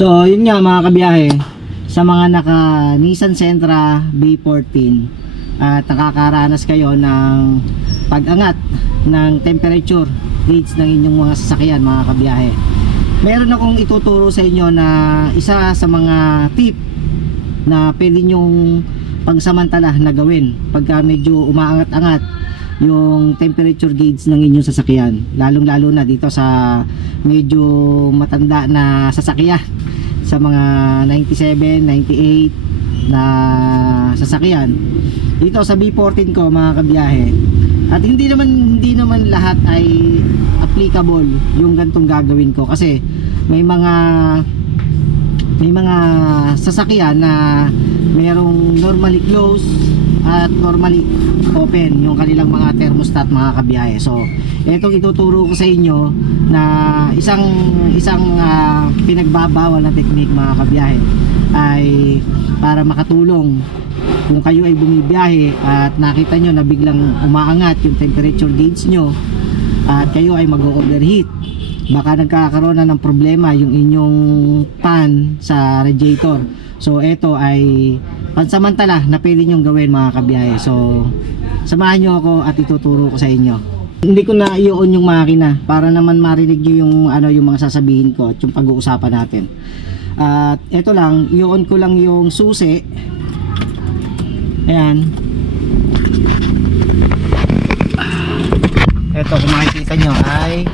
So, yun nga mga kabiyahe, sa mga naka Nissan Sentra B14 at nakakaranas kayo ng pag-angat ng temperature gauge ng inyong mga sasakyan mga kabiyahe, meron akong ituturo sa inyo na isa sa mga tip na pwede nyong pangsamantala na gawin pagka medyo umaangat-angat yung temperature gauge ng inyong sasakyan, lalong-lalo na dito sa medyo matanda na sasakyan, sa mga 97, 98 na sasakyan dito sa B14 ko mga kabiyahe. At hindi naman lahat ay applicable yung gantong gagawin ko, kasi may mga sasakyan na merong normally closed at normally open yung kanilang mga thermostat mga kabiyahe. So itong ituturo ko sa inyo na isang pinagbabawal na technique mga kabiyahe ay para makatulong kung kayo ay bumibiyahe at nakita nyo na biglang umaangat yung temperature gauge nyo at kayo ay mag-overheat, baka nagkakaroon na ng problema yung inyong fan sa radiator. So ito ay pansamantala na pwede nyong gawin mga kabiyahe. So samahan nyo ako at ituturo ko sa inyo. Hindi ko na i-on yung makina para naman marinig nyo yung mga sasabihin ko at yung pag-uusapan natin. At ito lang, i-on ko lang yung susi. Ayan. Ito, kung makikita nyo ay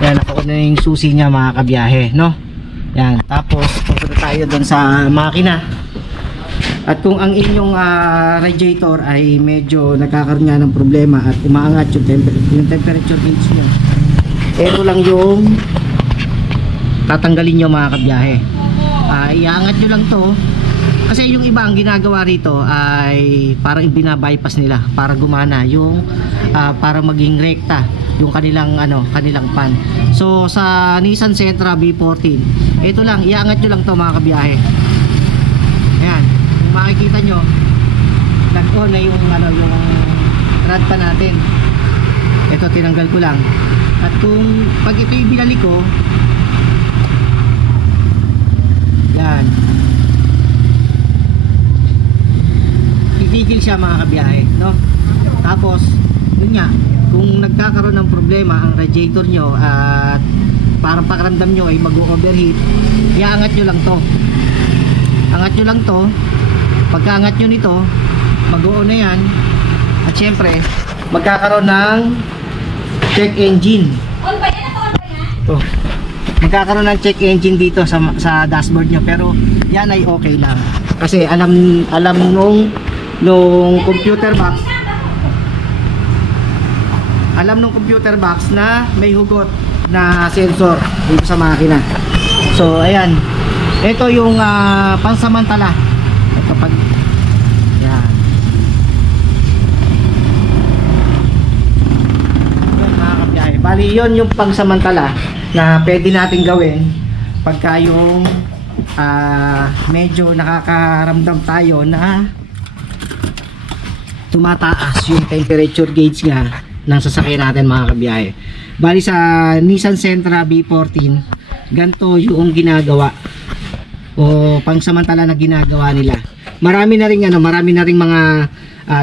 yan, ako na yung susi niya mga kabiyahe, no? Yan, tapos pupunta tayo doon sa makina. At kung ang inyong radiator ay medyo nagkakaroon nga ng problema at umaangat yung temperature gauge nyo, ito lang yung tatanggalin nyo mga kabiyahe. Iangat nyo lang to, kasi yung iba ang ginagawa rito ay parang ibinabypass nila para gumana yung para maging rekta yung kanilang pan. So sa Nissan Sentra B14, ito lang, iangat nyo lang to mga kabiyahe. Ayan, kung makikita nyo, nag-on na yung rad pa natin. Ito, tinanggal ko lang. At kung pag ito yung binalik ko, yan, titigil siya mga kabiyahe, no? Tapos yun nga, kung nagkakaroon ng problema ang radiator nyo at parang pakiramdam nyo ay mag-overheat, iangat nyo lang to. Angat nyo lang to. Pagkaangat nyo nito, mag-on na yan. At syempre magkakaroon ng check engine. Oh, magkakaroon ng check engine dito sa dashboard nyo, pero yan ay okay lang kasi alam nung computer box, na may hugot na sensor dito sa makina. So ayan, ito yung pansamantala. Ito pag yan, mga kabiyahe, bali yun yung pangsamantala na pwede natin gawin pagka yung medyo nakakaramdam tayo na tumataas yung temperature gauge nga ng sasakyan natin mga kabiyahe. Bali sa Nissan Sentra B14, ganito yung ginagawa o pangsamantala na ginagawa nila. Marami na ring mga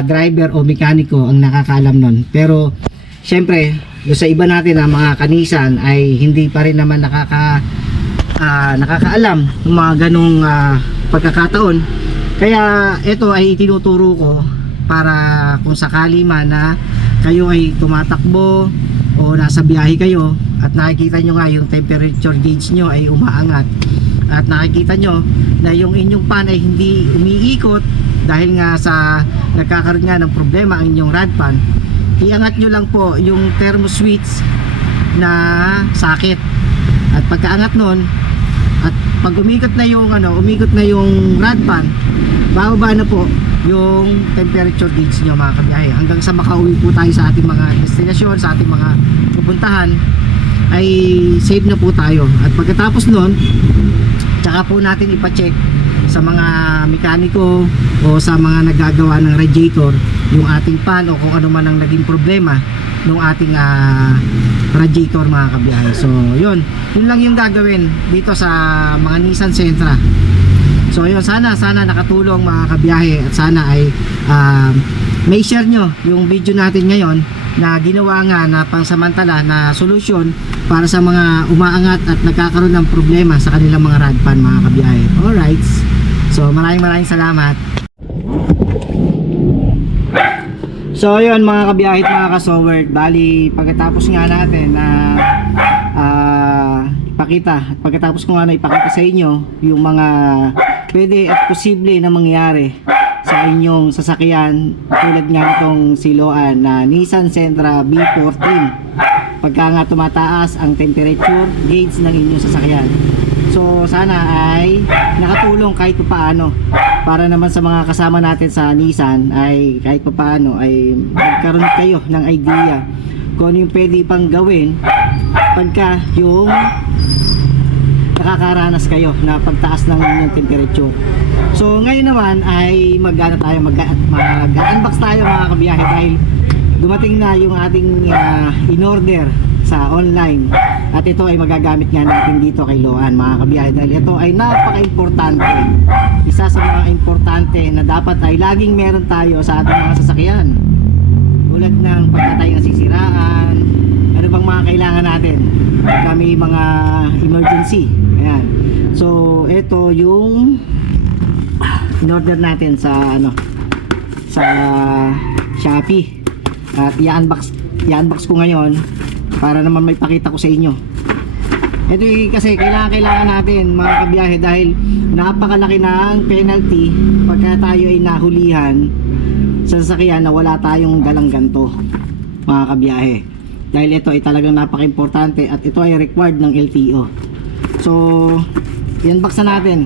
driver o mekaniko ang nakakaalam nun, pero syempre sa iba natin na mga kanisan ay hindi pa rin naman nakakaalam ng mga ganong pagkakataon. Kaya ito ay itinuturo ko para kung sakali man na kayo ay tumatakbo o nasa biyahe kayo at nakikita nyo nga yung temperature gauge nyo ay umaangat at nakikita nyo na yung inyong pan ay hindi umiikot dahil nga sa nagkakaroon nga ng problema ang inyong rad pan, iangat nyo lang po yung thermo switch na socket. At pagkaangat nun at pag umikot na yung rad pan, bababa na po yung temperature gauge nyo mga kabiyahe, hanggang sa makauwi po tayo sa ating mga destinasyon, sa ating mga pupuntahan, ay save na po tayo. At pagkatapos nun, tsaka po natin ipacheck sa mga mekaniko o sa mga naggagawa ng radiator yung ating pan o kung ano man ang naging problema ng ating radiator mga kabiyahe. So yun lang yung gagawin dito sa mga Nissan Sentra. So yun, sana nakatulong mga kabiyahe, at sana ay may share nyo yung video natin ngayon na ginawa nga na pangsamantala na solusyon para sa mga umaangat at nagkakaroon ng problema sa kanilang mga rad pan mga kabiyahe. Alright, so maraming salamat. So yun mga kabiyahe at mga kasowerd, bali pagkatapos nga natin na ipakita, at pagkatapos ko nga na ipakita sa inyo yung mga pwede at posible na mangyari sa inyong sasakyan, tulad nga nitong siloan na Nissan Sentra B14, pagka nga tumataas ang temperature gauge ng inyong sasakyan. So sana ay nakatulong kahit paano para naman sa mga kasama natin sa Nissan, ay kahit paano ay magkaroon kayo ng idea kung ano yung pwede pang gawin pagka yung nakakaranas kayo na pagtaas ng inyong temperature. So ngayon naman ay mag-unbox tayo mga kabiyahe, dahil dumating na yung ating in-order sa online, at ito ay magagamit nga natin dito kay Loan mga kabiyahe, dahil ito ay napaka-importante, isa sa mga importante na dapat ay laging meron tayo sa ating mga sasakyan, tulad ng pagka tayo nasisiraan, ano bang mga kailangan natin pagka may mga emergency. Ayan, so ito yung in-order natin sa sa Shopee, at i-unbox ko ngayon para naman may pakita ko sa inyo. Ito kasi kailangan natin mga kabiyahe, dahil napakalaki ng penalty pagka tayo ay nahulihan sa sasakyan na wala tayong dalang ganto mga kabiyahe, dahil ito ay talagang napaka-importante at ito ay required ng LTO. So i-unbox na natin.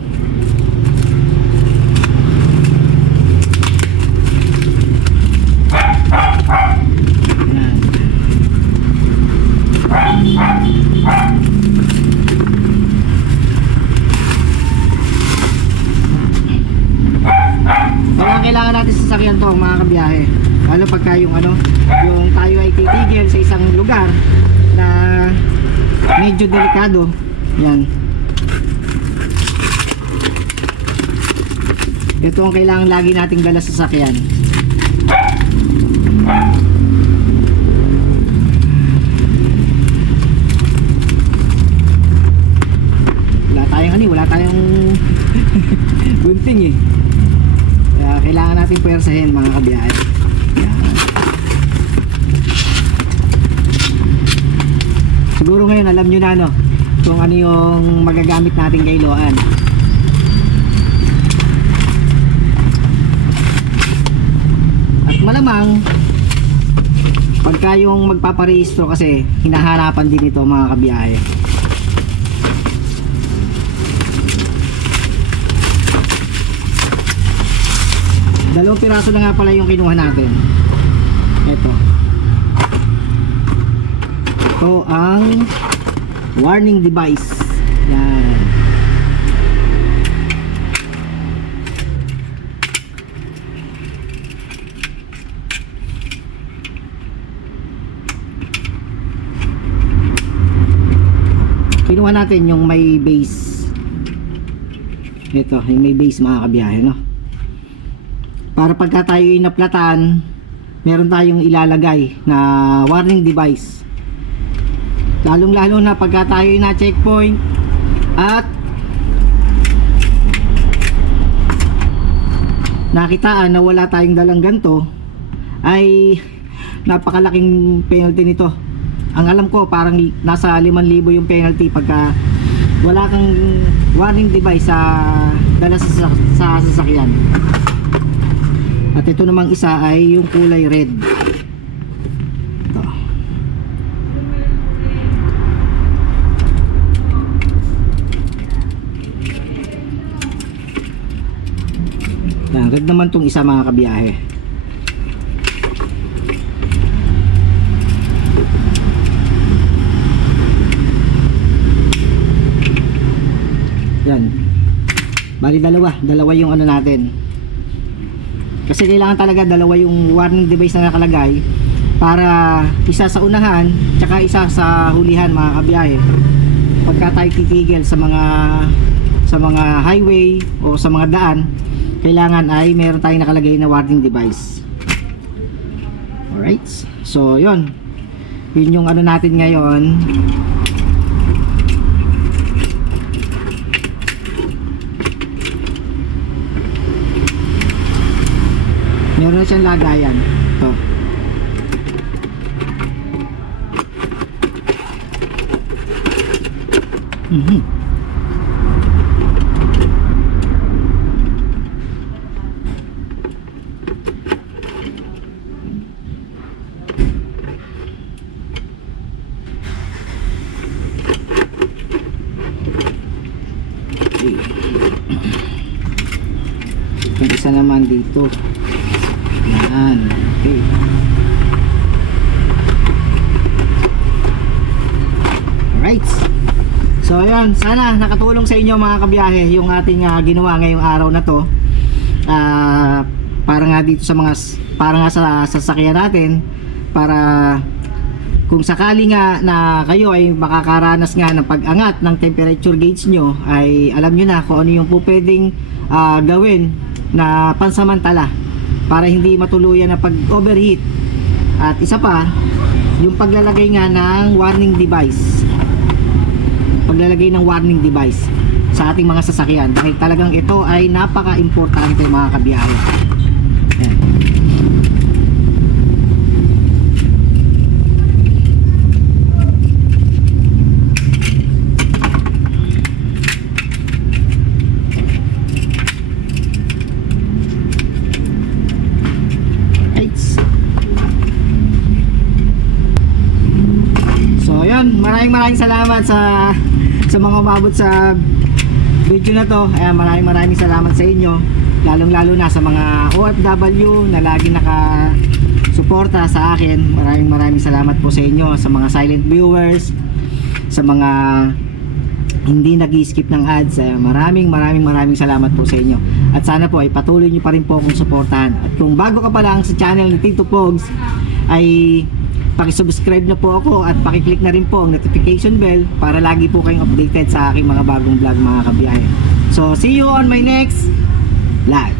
Kailangan natin sa sasakyan to mga kabiyahe, lalo pagka yung tayo ay titigil sa isang lugar na medyo delikado. Yan, ito ang kailangan lagi nating dala sa sasakyan. Wala tayong gunting kaya kailangan natin puwersahin mga kabiyahe. Siguro ngayon alam nyo na kung ano yung magagamit natin kay Loan. At malamang pagka yung magpaparehistro, kasi hinahanapan din ito mga kabiyahe. Dalawang piraso na nga pala yung kinuha natin. Ito ang warning device. Yan. Kinuha natin yung may base. Ito yung may base mga kabiyahe, para pagka tayo inaplatan, meron tayong ilalagay na warning device, lalong-lalo na pagka tayo na checkpoint at nakitaan na wala tayong dalang ganto, ay napakalaking penalty nito. Ang alam ko parang nasa 5,000 yung penalty pagka wala kang warning device sa dala sa sasakyan. At ito namang isa ay yung kulay red. Ito. Yan, red naman tong isa mga kabiyahe. Yan. Bali dalawa yung natin. Kasi kailangan talaga dalawa yung warning device na nakalagay para isa sa unahan tsaka isa sa hulihan mga kabiyahe. Pagka tayo titigil sa mga highway o sa mga daan, kailangan ay meron tayong nakalagay na warning device. Alright, so yun yung ano natin ngayon. Meron na siyang lagayan ito. Yung isa naman dito. Yan. Okay. Alright. So ayan, sana nakatulong sa inyo mga kabiyahe yung ating ginawa ngayong araw na to. Para nga dito sa sa sasakyan natin, para kung sakali nga na kayo ay makakaranas nga ng pag-angat ng temperature gauge nyo, ay alam nyo na kung ano yung po pwedeng gawin na pansamantala para hindi matuluyan na pag-overheat. At isa pa, yung paglalagay nga ng warning device. Paglalagay ng warning device sa ating mga sasakyan, dahil talagang ito ay napaka-importante mga kabiyahe. Ayan. So ayan, maraming salamat sa mga umabot sa video na to. Ayan, maraming salamat sa inyo, lalong lalo na sa mga OFW na lagi suporta sa akin. Maraming salamat po sa inyo, sa mga silent viewers, sa mga hindi nag-skip ng ads. Maraming salamat po sa inyo. At sana po ay patuloy nyo pa rin po akong suportahan. At kung bago ka pa lang sa channel ni Tito Pogs, ay paki-subscribe na po ako at paki-click na rin po ang notification bell para lagi po kayong updated sa aking mga bagong vlog mga kabiyahe. So see you on my next vlog.